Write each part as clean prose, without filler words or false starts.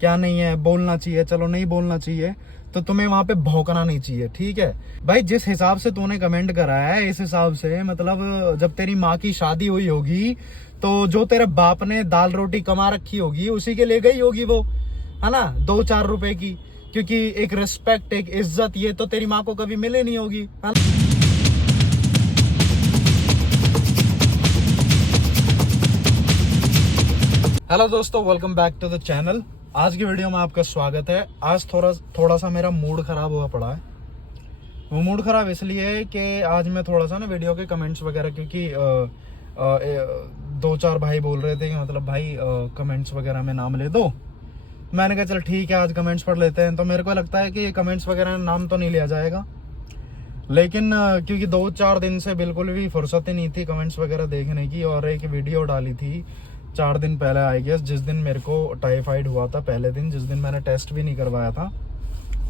क्या नहीं है, बोलना चाहिए, चलो नहीं बोलना चाहिए, तो तुम्हें वहां पे भौंकना नहीं चाहिए। ठीक है भाई, जिस हिसाब से तूने कमेंट करा है इस हिसाब से मतलब जब तेरी माँ की शादी हुई होगी तो जो तेरे बाप ने दाल रोटी कमा रखी होगी उसी के ले गई होगी वो, है ना, 2-4 रुपए की। क्योंकि एक रिस्पेक्ट, एक इज्जत, ये तो तेरी माँ को कभी मिले नहीं होगी, है ना। हेलो दोस्तों, welcome back to the channel. आज की वीडियो में आपका स्वागत है। आज थोड़ा सा मेरा मूड खराब हुआ पड़ा है। वो मूड खराब इसलिए है कि आज मैं थोड़ा सा ना वीडियो के कमेंट्स वगैरह, क्योंकि 2-4 भाई बोल रहे थे कि मतलब भाई कमेंट्स वगैरह में नाम ले दो। मैंने कहा चल ठीक है, आज कमेंट्स पढ़ लेते हैं। तो मेरे को लगता है कि ये कमेंट्स वगैरह में नाम तो नहीं लिया जाएगा, लेकिन क्योंकि 2-4 दिन से बिल्कुल भी फुर्सत ही नहीं थी कमेंट्स वगैरह देखने की। और एक वीडियो डाली थी 4 दिन पहले आई गेस, जिस दिन मेरे को टाइफाइड हुआ था, पहले दिन, जिस दिन मैंने टेस्ट भी नहीं करवाया था,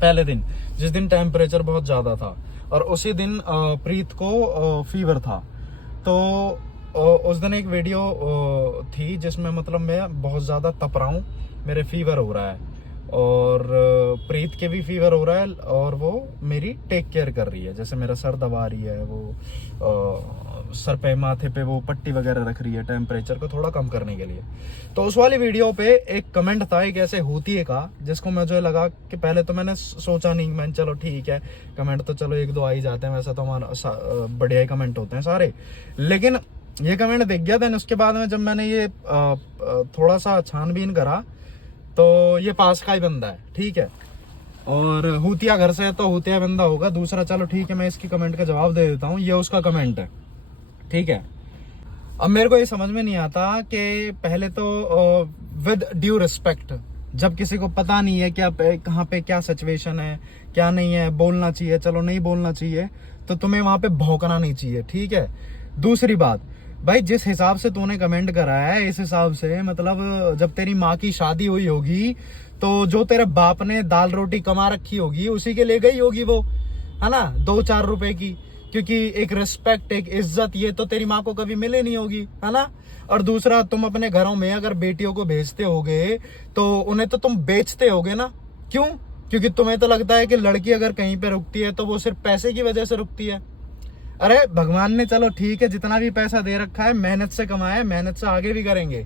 पहले दिन जिस दिन टेम्परेचर बहुत ज़्यादा था, और उसी दिन प्रीत को फीवर था। तो उस दिन एक वीडियो थी जिसमें मतलब मैं बहुत ज़्यादा तप रहा हूँ, मेरे फीवर हो रहा है और प्रीत के भी फीवर हो रहा है, और वो मेरी टेक केयर कर रही है। जैसे मेरा सर दबा रही है, वो सर पे, माथे पे वो पट्टी वगैरह रख रही है टेम्परेचर को थोड़ा कम करने के लिए। तो उस वाली वीडियो पे एक कमेंट था एक ऐसे होती का, जिसको मुझे लगा कि पहले तो मैंने सोचा नहीं, मैंने चलो ठीक है कमेंट तो चलो 1-2 आ ही जाते हैं, वैसा तो हमारा बढ़िया ही कमेंट होते हैं सारे। लेकिन ये कमेंट दिख गया था। उसके बाद में जब मैंने ये थोड़ा सा छानबीन करा तो ये पास का ही बंदा है, ठीक है, और हुतिया घर से है तो हुतिया बंदा होगा। दूसरा चलो ठीक है, मैं इसकी कमेंट का जवाब दे देता हूँ। ये उसका कमेंट है, ठीक है। अब मेरे को ये समझ में नहीं आता कि पहले तो विद ड्यू रिस्पेक्ट, जब किसी को पता नहीं है क्या कहाँ पे क्या सिचुएशन है, क्या नहीं है, बोलना चाहिए, चलो नहीं बोलना चाहिए, तो तुम्हें वहां पे भौंकना नहीं चाहिए, ठीक है। दूसरी बात भाई, जिस हिसाब से तूने कमेंट करा है इस हिसाब से मतलब जब तेरी माँ की शादी हुई होगी तो जो तेरे बाप ने दाल रोटी कमा रखी होगी उसी के ले गई होगी वो, है ना, 2-4 रुपए की। क्योंकि एक रिस्पेक्ट, एक इज्जत, ये तो तेरी माँ को कभी मिले नहीं होगी, है ना। और दूसरा, तुम अपने घरों में अगर बेटियों को भेजते होगे तो उन्हें तो तुम बेचते होगे ना। क्यों? क्योंकि तुम्हें तो लगता है कि लड़की अगर कहीं पे रुकती है तो वो सिर्फ पैसे की वजह से रुकती है। अरे भगवान ने चलो ठीक है जितना भी पैसा दे रखा है मेहनत से कमाया है, मेहनत से आगे भी करेंगे,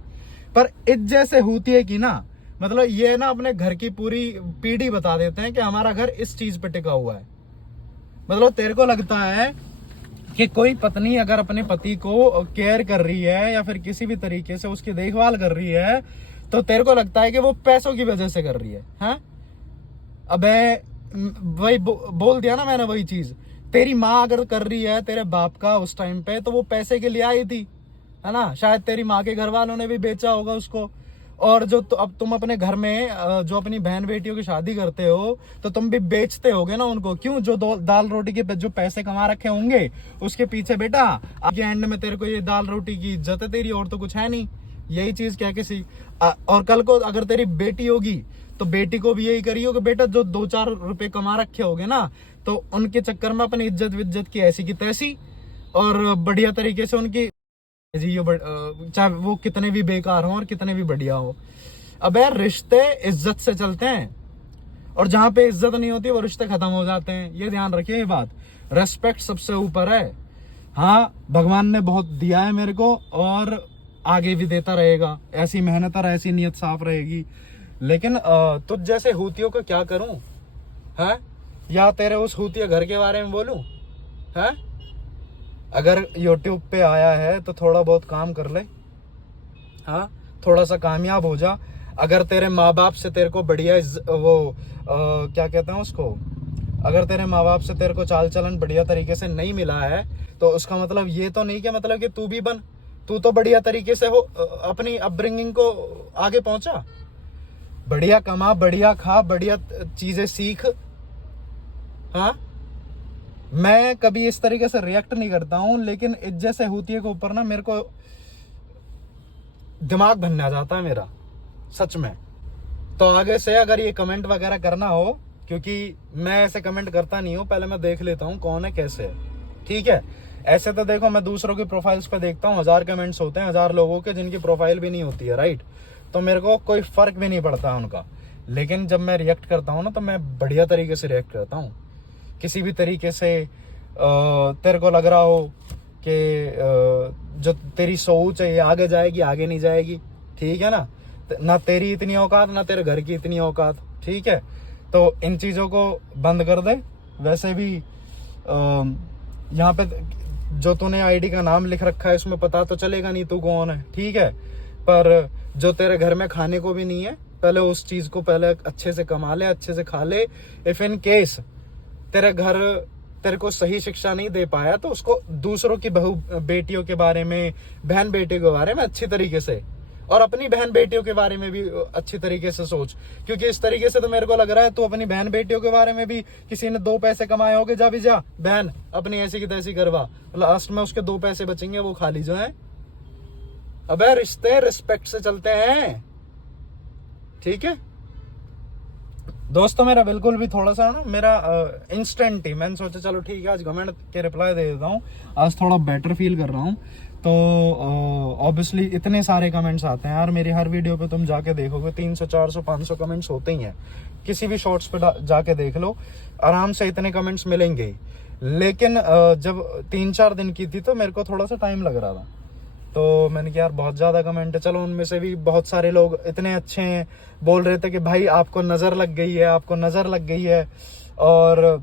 पर इज्जत से होती है कि ना, मतलब ये ना अपने घर की पूरी पीढ़ी बता देते हैं कि हमारा घर इस चीज पे टिका हुआ है। मतलब तेरे को लगता है कि कोई पत्नी अगर अपने पति को केयर कर रही है या फिर किसी भी तरीके से उसकी देखभाल कर रही है तो तेरे को लगता है कि वो पैसों की वजह से कर रही है, हैं? अबे वही बोल दिया ना मैंने, वही चीज। तेरी माँ अगर कर रही है तेरे बाप का उस टाइम पे तो वो पैसे के लिए आई थी, है ना। शायद तेरी माँ के घर वालों ने भी बेचा होगा उसको। और जो अब तुम अपने घर में जो अपनी बहन बेटियों की शादी करते हो तो तुम भी बेचते होगे ना उनको। क्यों? जो दाल रोटी के जो पैसे कमा रखे होंगे उसके पीछे बेटा आगे एंड में तेरे को ये दाल रोटी की इज्जत है तेरी, और तो कुछ है नहीं। यही चीज क्या किसी और कल को अगर तेरी बेटी होगी तो बेटी को भी यही करियो कि बेटा जो 2-4 रुपए कमा रखे होगे ना तो उनके चक्कर में अपनी इज्जत विज्जत की ऐसी की तैसी, और बढ़िया तरीके से उनकी जी चाहे वो कितने भी बेकार हो और कितने भी बढ़िया हो। अब यार रिश्ते इज्जत से चलते हैं, और जहां पे इज्जत नहीं होती वो रिश्ते खत्म हो जाते हैं। ये ध्यान रखिए, ये बात। रेस्पेक्ट सबसे ऊपर है। हाँ, भगवान ने बहुत दिया है मेरे को और आगे भी देता रहेगा, ऐसी मेहनत और ऐसी नीयत साफ रहेगी। लेकिन तुझ जैसे हूतियों को क्या करूं, है? या तेरे उस हूतिया घर के बारे में बोलूं, है? अगर YouTube पे आया है तो थोड़ा बहुत काम कर ले, हाँ, थोड़ा सा कामयाब हो जा। अगर तेरे माँ बाप से तेरे को बढ़िया क्या कहते हैं उसको, अगर तेरे माँ बाप से तेरे को चाल चलन बढ़िया तरीके से नहीं मिला है तो उसका मतलब ये तो नहीं कि मतलब कि तू भी बन, तू तो बढ़िया तरीके से हो, अपनी अपब्रिंगिंग को आगे पहुंचा, बढ़िया कमा, बढ़िया खा, बढ़िया चीजें सीख। हाँ, मैं कभी इस तरीके से रिएक्ट नहीं करता हूं, लेकिन इज्जत से होती है के ऊपर ना मेरे को दिमाग बनना जाता है मेरा, सच में। तो आगे से अगर ये कमेंट वगैरह करना हो, क्योंकि मैं ऐसे कमेंट करता नहीं हूं, पहले मैं देख लेता हूं कौन है कैसे है, ठीक है। ऐसे तो देखो मैं दूसरों की प्रोफाइल्स पे देखता हूँ, 1000 कमेंट्स होते हैं, 1000 लोगों के जिनकी प्रोफाइल भी नहीं होती है, राइट। तो मेरे को कोई फर्क भी नहीं पड़ता उनका, लेकिन जब मैं रिएक्ट करता हूँ ना तो मैं बढ़िया तरीके से रिएक्ट करता हूँ। किसी भी तरीके से तेरे को लग रहा हो कि जो तेरी सोच है ये आगे जाएगी, आगे नहीं जाएगी, ठीक है ना, ना तेरी इतनी औकात ना तेरे घर की इतनी औकात, ठीक है, तो इन चीज़ों को बंद कर दे। वैसे भी यहाँ पे जो तूने आईडी का नाम लिख रखा है इसमें पता तो चलेगा नहीं तू कौन है, ठीक है, पर जो तेरे घर में खाने को भी नहीं है, पहले उस चीज को पहले अच्छे से कमा ले, अच्छे से खा ले। इफ इन केस तेरे घर तेरे को सही शिक्षा नहीं दे पाया तो उसको दूसरों की बहू बेटियों के बारे में, बहन बेटियों के बारे में अच्छी तरीके से, और अपनी बहन बेटियों के बारे में भी अच्छी तरीके से सोच। क्योंकि इस तरीके से तो मेरे को लग रहा है तू अपनी बहन बेटियों के बारे में भी, किसी ने 2 पैसे कमाए होंगे, जा भी जा बहन अपनी ऐसी की तैसी करवा, लास्ट में उसके 2 पैसे बचेंगे वो खा ली जो है। अबे रिश्ते रिस्पेक्ट से चलते हैं, ठीक है दोस्तों। मेरा बिल्कुल भी थोड़ा सा ना मेरा इंस्टेंट ही मैंने सोचा चलो ठीक है आज कमेंट के रिप्लाई दे देता हूँ, आज थोड़ा बेटर फील कर रहा हूँ। तो ऑब्वियसली इतने सारे कमेंट्स आते हैं यार मेरी हर वीडियो पे, तुम जाके देखोगे 300 400 500 कमेंट्स होते ही हैं। किसी भी शॉर्ट्स पे जाके देख लो, आराम से इतने कमेंट्स मिलेंगे ही। लेकिन जब 3-4 दिन की थी तो मेरे को थोड़ा सा टाइम लग रहा था, तो मैंने कहा यार बहुत ज्यादा कमेंट है, चलो उनमें से भी बहुत सारे लोग इतने अच्छे हैं, बोल रहे थे कि भाई आपको नजर लग गई है, आपको नजर लग गई है, और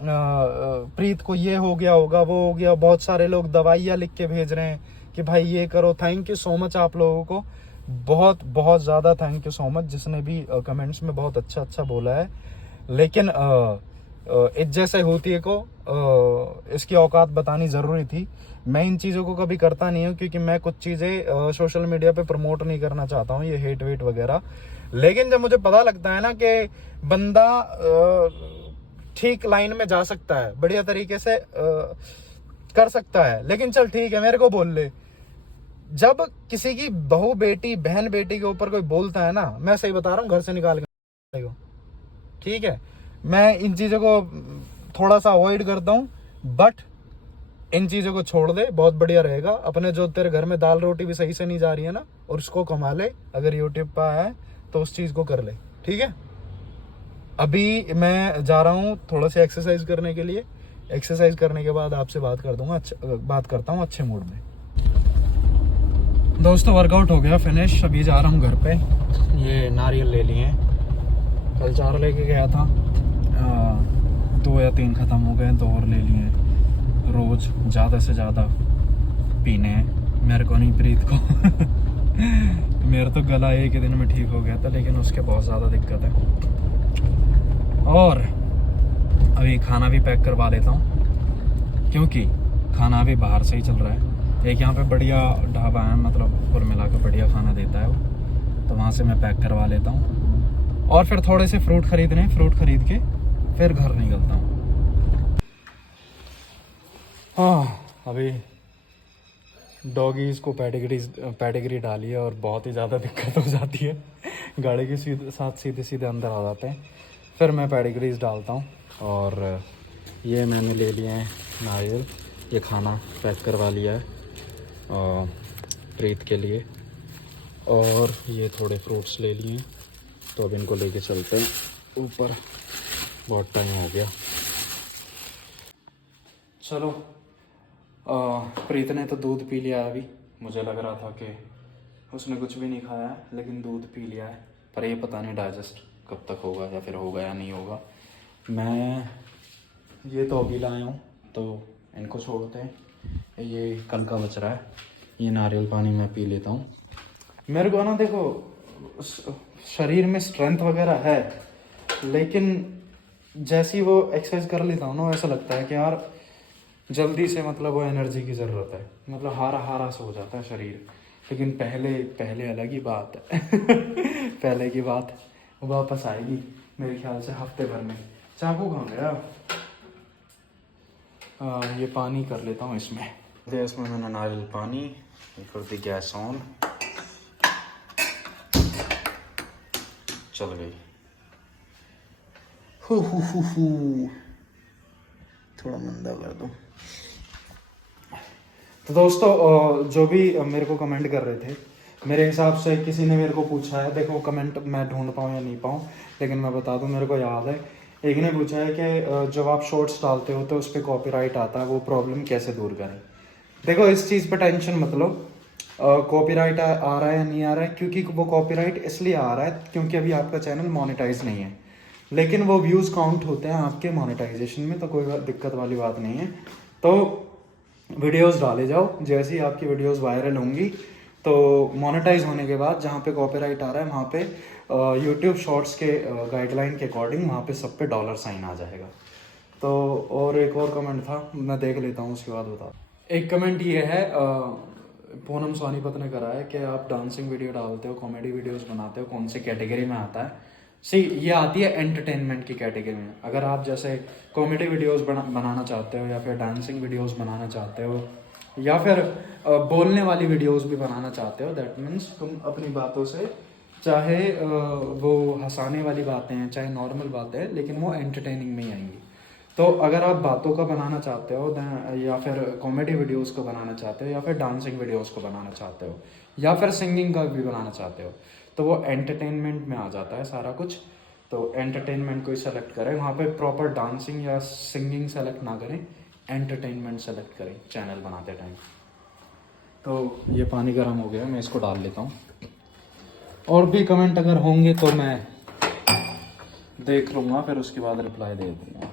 प्रीत को ये हो गया होगा, वो हो गया। बहुत सारे लोग दवाइयाँ लिख के भेज रहे हैं कि भाई ये करो। थैंक यू सो मच आप लोगों को, बहुत बहुत ज्यादा थैंक यू सो मच जिसने भी कमेंट्स में बहुत अच्छा अच्छा बोला है। लेकिन इस जैसे होती को इसकी औकात बतानी जरूरी थी। मैं इन चीज़ों को कभी करता नहीं हूँ क्योंकि मैं कुछ चीज़ें सोशल मीडिया पे प्रमोट नहीं करना चाहता हूँ, ये हेट वेट वगैरह। लेकिन जब मुझे पता लगता है ना कि बंदा ठीक लाइन में जा सकता है, बढ़िया तरीके से कर सकता है, लेकिन चल ठीक है मेरे को बोल ले। जब किसी की बहू बेटी बहन बेटी के ऊपर कोई बोलता है ना, मैं सही बता रहा हूँ, घर से निकाल के, ठीक है। मैं इन चीज़ों को थोड़ा सा अवॉइड करता हूँ, बट इन चीज़ों को छोड़ दे, बहुत बढ़िया रहेगा। अपने जो तेरे घर में दाल रोटी भी सही से नहीं जा रही है ना, और उसको कमा ले, अगर यूट्यूब पर आया है तो उस चीज़ को कर ले, ठीक है। अभी मैं जा रहा हूँ थोड़ा सा एक्सरसाइज करने के लिए, एक्सरसाइज करने के बाद आपसे बात कर दूंगा, बात करता हूँ अच्छे मूड में। दोस्तों वर्कआउट हो गया फिनिश, अभी जा रहा हूँ घर पे। ये नारियल ले लिए, कल 4 लेके गया था, 2 या 3 ख़त्म हो गए, 2 और ले लिए। रोज़ ज़्यादा से ज़्यादा पीने हैं, मेरे को नहीं प्रीत को मेरा तो गला 1 दिन में ठीक हो गया था, लेकिन उसके बहुत ज़्यादा दिक्कत है। और अभी खाना भी पैक करवा लेता हूँ क्योंकि खाना अभी बाहर से ही चल रहा है। एक यहाँ पे बढ़िया ढाबा है, मतलब कुल मिला कर बढ़िया खाना देता है वो, तो वहाँ से मैं पैक करवा लेता हूँ। और फिर थोड़े से फ्रूट खरीदने, फ्रूट खरीद के फिर घर निकलता हूँ। हाँ अभी डॉगीज़ को पेडिग्री डाली है और बहुत ही ज़्यादा दिक्कत हो जाती है, गाड़ी के साथ सीधे सीधे अंदर आ जाते हैं। फिर मैं पेडिग्रीज डालता हूँ। और ये मैंने ले लिए हैं नारियल, ये खाना पैक करवा लिया है प्रीत के लिए, और ये थोड़े फ्रूट्स ले लिए, तो अब इनको लेके चलते हैं ऊपर, बहुत टाइम हो गया। चलो प्रीत ने तो दूध पी लिया है अभी, मुझे लग रहा था कि उसने कुछ भी नहीं खाया है, लेकिन दूध पी लिया है, पर ये पता नहीं डाइजेस्ट कब तक होगा, या फिर होगा या नहीं होगा। मैं ये तो अभी लाया हूँ, तो इनको छोड़ते हैं। ये कल का बच रहा है, ये नारियल पानी मैं पी लेता हूँ। मेरे को ना देखो शरीर में स्ट्रेंथ वगैरह है, लेकिन जैसी वो एक्सरसाइज कर लेता हूँ ना, ऐसा लगता है कि यार जल्दी से मतलब वो एनर्जी की ज़रूरत है, मतलब हारा हारा सा हो जाता है शरीर। लेकिन पहले अलग ही बात है पहले की बात वापस आएगी मेरे ख्याल से हफ्ते भर में। चाकू कहाँ गया? ये पानी कर लेता हूँ इसमें। इसमें मैंने नारियल पानी, कर दी गैस ऑन, चल गई। थोड़ा मंदा कर दूँ। तो दोस्तों जो भी मेरे को कमेंट कर रहे थे मेरे हिसाब से किसी ने मेरे को पूछा है, देखो कमेंट मैं ढूंढ पाऊँ या नहीं पाऊँ, लेकिन मैं बता दूँ, मेरे को याद है एक ने पूछा है कि जब आप शॉर्ट्स डालते हो तो उस पर कॉपीराइट आता है, वो प्रॉब्लम कैसे दूर करें। देखो इस चीज़ पर टेंशन मत लो, कॉपीराइट आ रहा है या नहीं आ रहा है, क्योंकि वो कॉपीराइट इसलिए आ रहा है क्योंकि अभी आपका चैनल मोनेटाइज नहीं है, लेकिन वो व्यूज़ काउंट होते हैं आपके मोनेटाइजेशन में, तो कोई दिक्कत वाली बात नहीं है। तो वीडियोस डाले जाओ, जैसे ही आपकी वीडियोस वायरल होंगी तो मोनेटाइज होने के बाद जहाँ पे कॉपीराइट आ रहा है वहाँ पे यूट्यूब शॉर्ट्स के गाइडलाइन के अकॉर्डिंग वहाँ पे सब पे डॉलर साइन आ जाएगा। तो और एक और कमेंट था, मैं देख लेता हूँ उसके बाद बता। एक कमेंट ये है, पूनम सोनीपत ने करा है कि आप डांसिंग वीडियो डालते हो, कॉमेडी वीडियोस बनाते हो, कौन सी कैटेगरी में आता है। सी ये आती है एंटरटेनमेंट की कैटेगरी में। अगर आप जैसे कॉमेडी वीडियोस बनाना चाहते हो, या फिर डांसिंग वीडियोस बनाना चाहते हो, या फिर बोलने वाली वीडियोस भी बनाना चाहते हो, दैट मीन्स तुम अपनी बातों से, चाहे वो हंसाने वाली बातें हैं चाहे नॉर्मल बातें हैं, लेकिन वो एंटरटेनिंग में ही आएंगी। तो अगर आप बातों का बनाना चाहते हो, या फिर कॉमेडी वीडियोस को बनाना चाहते हो, या फिर डांसिंग वीडियोस को बनाना चाहते हो, या फिर सिंगिंग का भी बनाना चाहते हो, तो वो एंटरटेनमेंट में आ जाता है सारा कुछ। तो एंटरटेनमेंट को ही सेलेक्ट करें, वहाँ पे प्रॉपर डांसिंग या सिंगिंग सेलेक्ट ना करें, एंटरटेनमेंट सेलेक्ट करें चैनल बनाते टाइम। तो ये पानी गर्म हो गया, मैं इसको डाल लेता हूँ। और भी कमेंट अगर होंगे तो मैं देख लूँगा, फिर उसके बाद रिप्लाई दे दूँगा।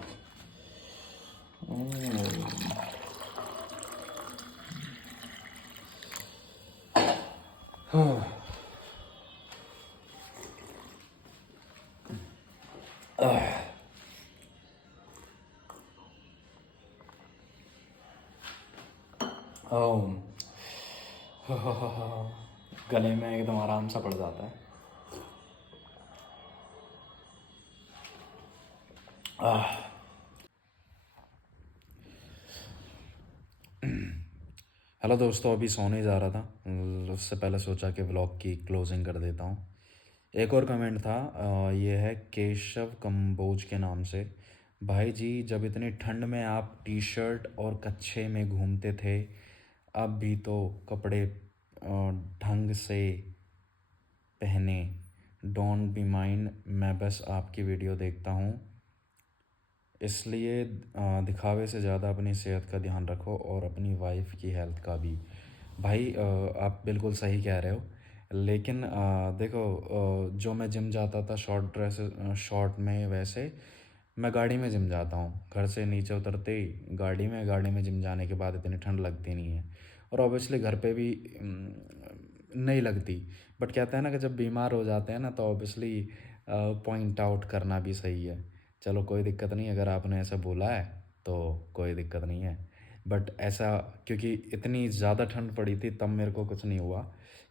गले में एकदम आराम सा पड़ जाता है। हेलो दोस्तों, अभी सोने जा रहा था, उससे पहले सोचा कि व्लॉग की क्लोजिंग कर देता हूँ। एक और कमेंट था, ये है केशव कंबोज के नाम से। भाई जी, जब इतनी ठंड में आप टी शर्ट और कच्छे में घूमते थे, अब भी तो कपड़े ढंग से पहने। डोंट बी माइंड, मैं बस आपकी वीडियो देखता हूँ, इसलिए दिखावे से ज़्यादा अपनी सेहत का ध्यान रखो और अपनी वाइफ की हेल्थ का भी। भाई आप बिल्कुल सही कह रहे हो, लेकिन देखो, जो मैं जिम जाता था शॉर्ट ड्रेस शॉर्ट में, वैसे मैं गाड़ी में जिम जाता हूँ। घर से नीचे उतरते ही गाड़ी में जिम जाने के बाद इतनी ठंड लगती नहीं है, और ऑब्वियसली घर पे भी नहीं लगती। बट कहते हैं ना कि जब बीमार हो जाते हैं ना, तो ऑब्वियसली पॉइंट आउट करना भी सही है। चलो कोई दिक्कत नहीं, अगर आपने ऐसा बोला है तो कोई दिक्कत नहीं है। बट ऐसा, क्योंकि इतनी ज़्यादा ठंड पड़ी थी तब मेरे को कुछ नहीं हुआ।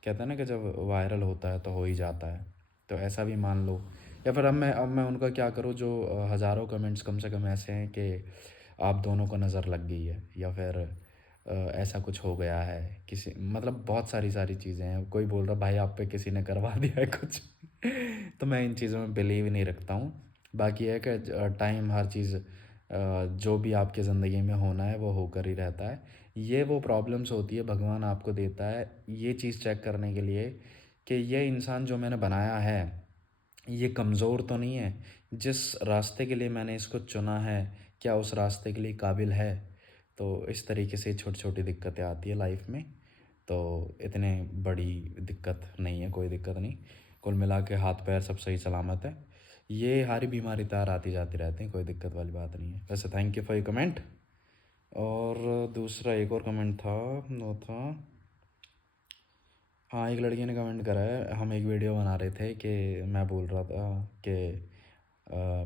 कहते हैं ना कि जब वायरल होता है तो हो ही जाता है, तो ऐसा भी मान लो। या फिर अब मैं उनका क्या करूँ, जो हज़ारों कमेंट्स कम से कम ऐसे हैं कि आप दोनों को नज़र लग गई है, या फिर ऐसा कुछ हो गया है किसी, मतलब बहुत सारी सारी चीज़ें हैं। कोई बोल रहा भाई आप पे किसी ने करवा दिया है कुछ। तो मैं इन चीज़ों में बिलीव ही नहीं रखता हूँ। बाकी है कि टाइम हर चीज़, जो भी आपके ज़िंदगी में होना है वो होकर ही रहता है। ये वो प्रॉब्लम्स होती है भगवान आपको देता है ये चीज़ चेक करने के लिए कि ये इंसान जो मैंने बनाया है ये कमज़ोर तो नहीं है, जिस रास्ते के लिए मैंने इसको चुना है क्या उस रास्ते के लिए काबिल है। तो इस तरीके से छोटी छोटी दिक्कतें आती है लाइफ में, तो इतने बड़ी दिक्कत नहीं है, कोई दिक्कत नहीं। कुल मिला के हाथ पैर सब सही सलामत है। ये हारी बीमारी तार आती जाती रहती हैं, कोई दिक्कत वाली बात नहीं है। वैसे thank you for your comment. और दूसरा एक और कमेंट था, वो था, हाँ, एक लड़की ने कमेंट करा है, हम एक वीडियो बना रहे थे कि मैं बोल रहा था कि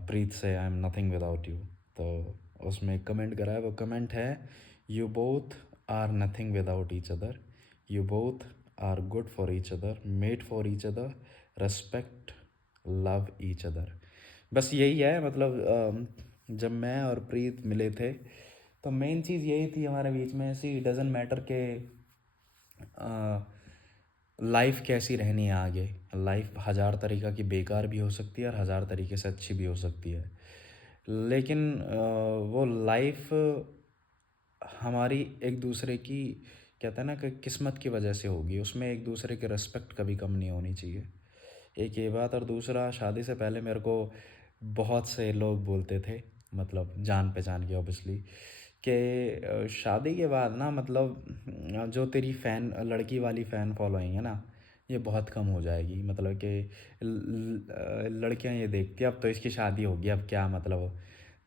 प्रीत से I am nothing without you. तो उसमें एक कमेंट करा है, वो कमेंट है, you both are nothing without each other, you both are good for each other, made for each other, respect, love each other. बस यही है, मतलब जब मैं और प्रीत मिले थे तो मेन चीज़ यही थी हमारे बीच में, ऐसी डजेंट मैटर के लाइफ कैसी रहनी है आगे। लाइफ हज़ार तरीक़ा की बेकार भी हो सकती है और हज़ार तरीके से अच्छी भी हो सकती है, लेकिन वो लाइफ हमारी एक दूसरे की कहते हैं ना कि किस्मत की वजह से होगी, उसमें एक दूसरे की रिस्पेक्ट कभी कम नहीं होनी चाहिए। एक ये बात, और दूसरा, शादी से पहले मेरे को बहुत से लोग बोलते थे, मतलब जान पहचान के ऑब्वियसली, कि शादी के बाद ना मतलब जो तेरी फ़ैन लड़की वाली फ़ैन फॉलोइंग है ना, ये बहुत कम हो जाएगी। मतलब कि लड़कियां ये देखती अब तो इसकी शादी होगी, अब क्या मतलब।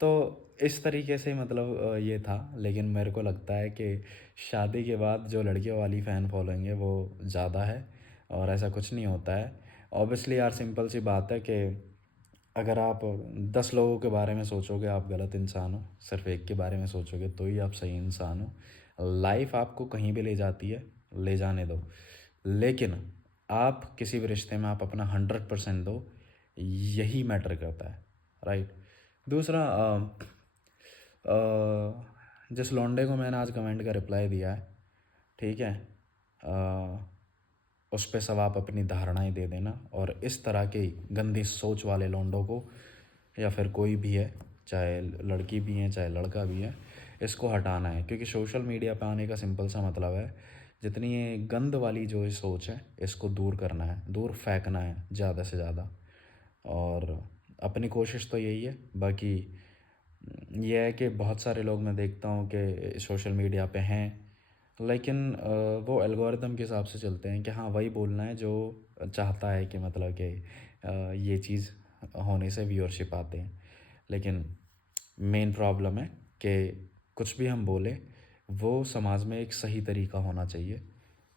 तो इस तरीके से मतलब ये था। लेकिन मेरे को लगता है कि शादी के बाद जो लड़कियों वाली फ़ैन फॉलोइंग है वो ज़्यादा है, और ऐसा कुछ नहीं होता है। ऑब्वियसली यार, सिंपल सी बात है कि अगर आप 10 लोगों के बारे में सोचोगे आप गलत इंसान हो, सिर्फ एक के बारे में सोचोगे तो ही आप सही इंसान हो। लाइफ आपको कहीं भी ले जाती है, ले जाने दो, लेकिन आप किसी भी रिश्ते में आप अपना 100% दो, यही मैटर करता है, राइट। दूसरा, जिस लौंडे को मैंने आज कमेंट का रिप्लाई दिया है, ठीक है, उस पे सब आप अपनी धारणाएं दे देना, और इस तरह की गंदी सोच वाले लौंडों को, या फिर कोई भी है, चाहे लड़की भी है चाहे लड़का भी है, इसको हटाना है। क्योंकि सोशल मीडिया पे आने का सिंपल सा मतलब है, जितनी ये गंद वाली जो ये सोच है इसको दूर करना है, दूर फेंकना है ज़्यादा से ज़्यादा। और अपनी कोशिश तो यही है। बाकी ये है कि बहुत सारे लोग मैं देखता हूँ कि सोशल मीडिया पे हैं, लेकिन वो एल्गोरिदम के हिसाब से चलते हैं कि हाँ वही बोलना है जो चाहता है, कि मतलब कि ये चीज़ होने से व्यूअरशिप आते हैं। लेकिन मेन प्रॉब्लम है कि कुछ भी हम बोले वो समाज में एक सही तरीका होना चाहिए,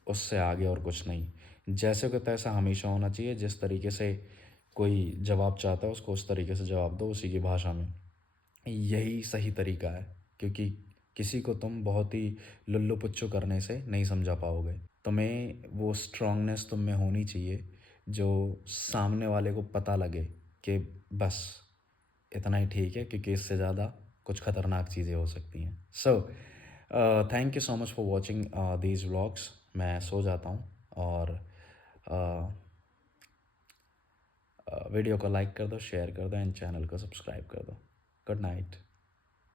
उससे आगे और कुछ नहीं। जैसे को तैसा हमेशा होना चाहिए, जिस तरीके से कोई जवाब चाहता है उसको उस तरीके से जवाब दो, उसी की भाषा में। यही सही तरीका है, क्योंकि किसी को तुम बहुत ही लुल्लू पुच्चू करने से नहीं समझा पाओगे। तुम्हें वो स्ट्रांगनेस तुम में होनी चाहिए जो सामने वाले को पता लगे कि बस इतना ही ठीक है, क्योंकि इससे ज़्यादा कुछ ख़तरनाक चीज़ें हो सकती हैं। So thank you so much for watching these vlogs. मैं सो जाता हूँ, और वीडियो को लाइक कर दो, शेयर कर दो, एंड चैनल को सब्सक्राइब कर दो। Good night.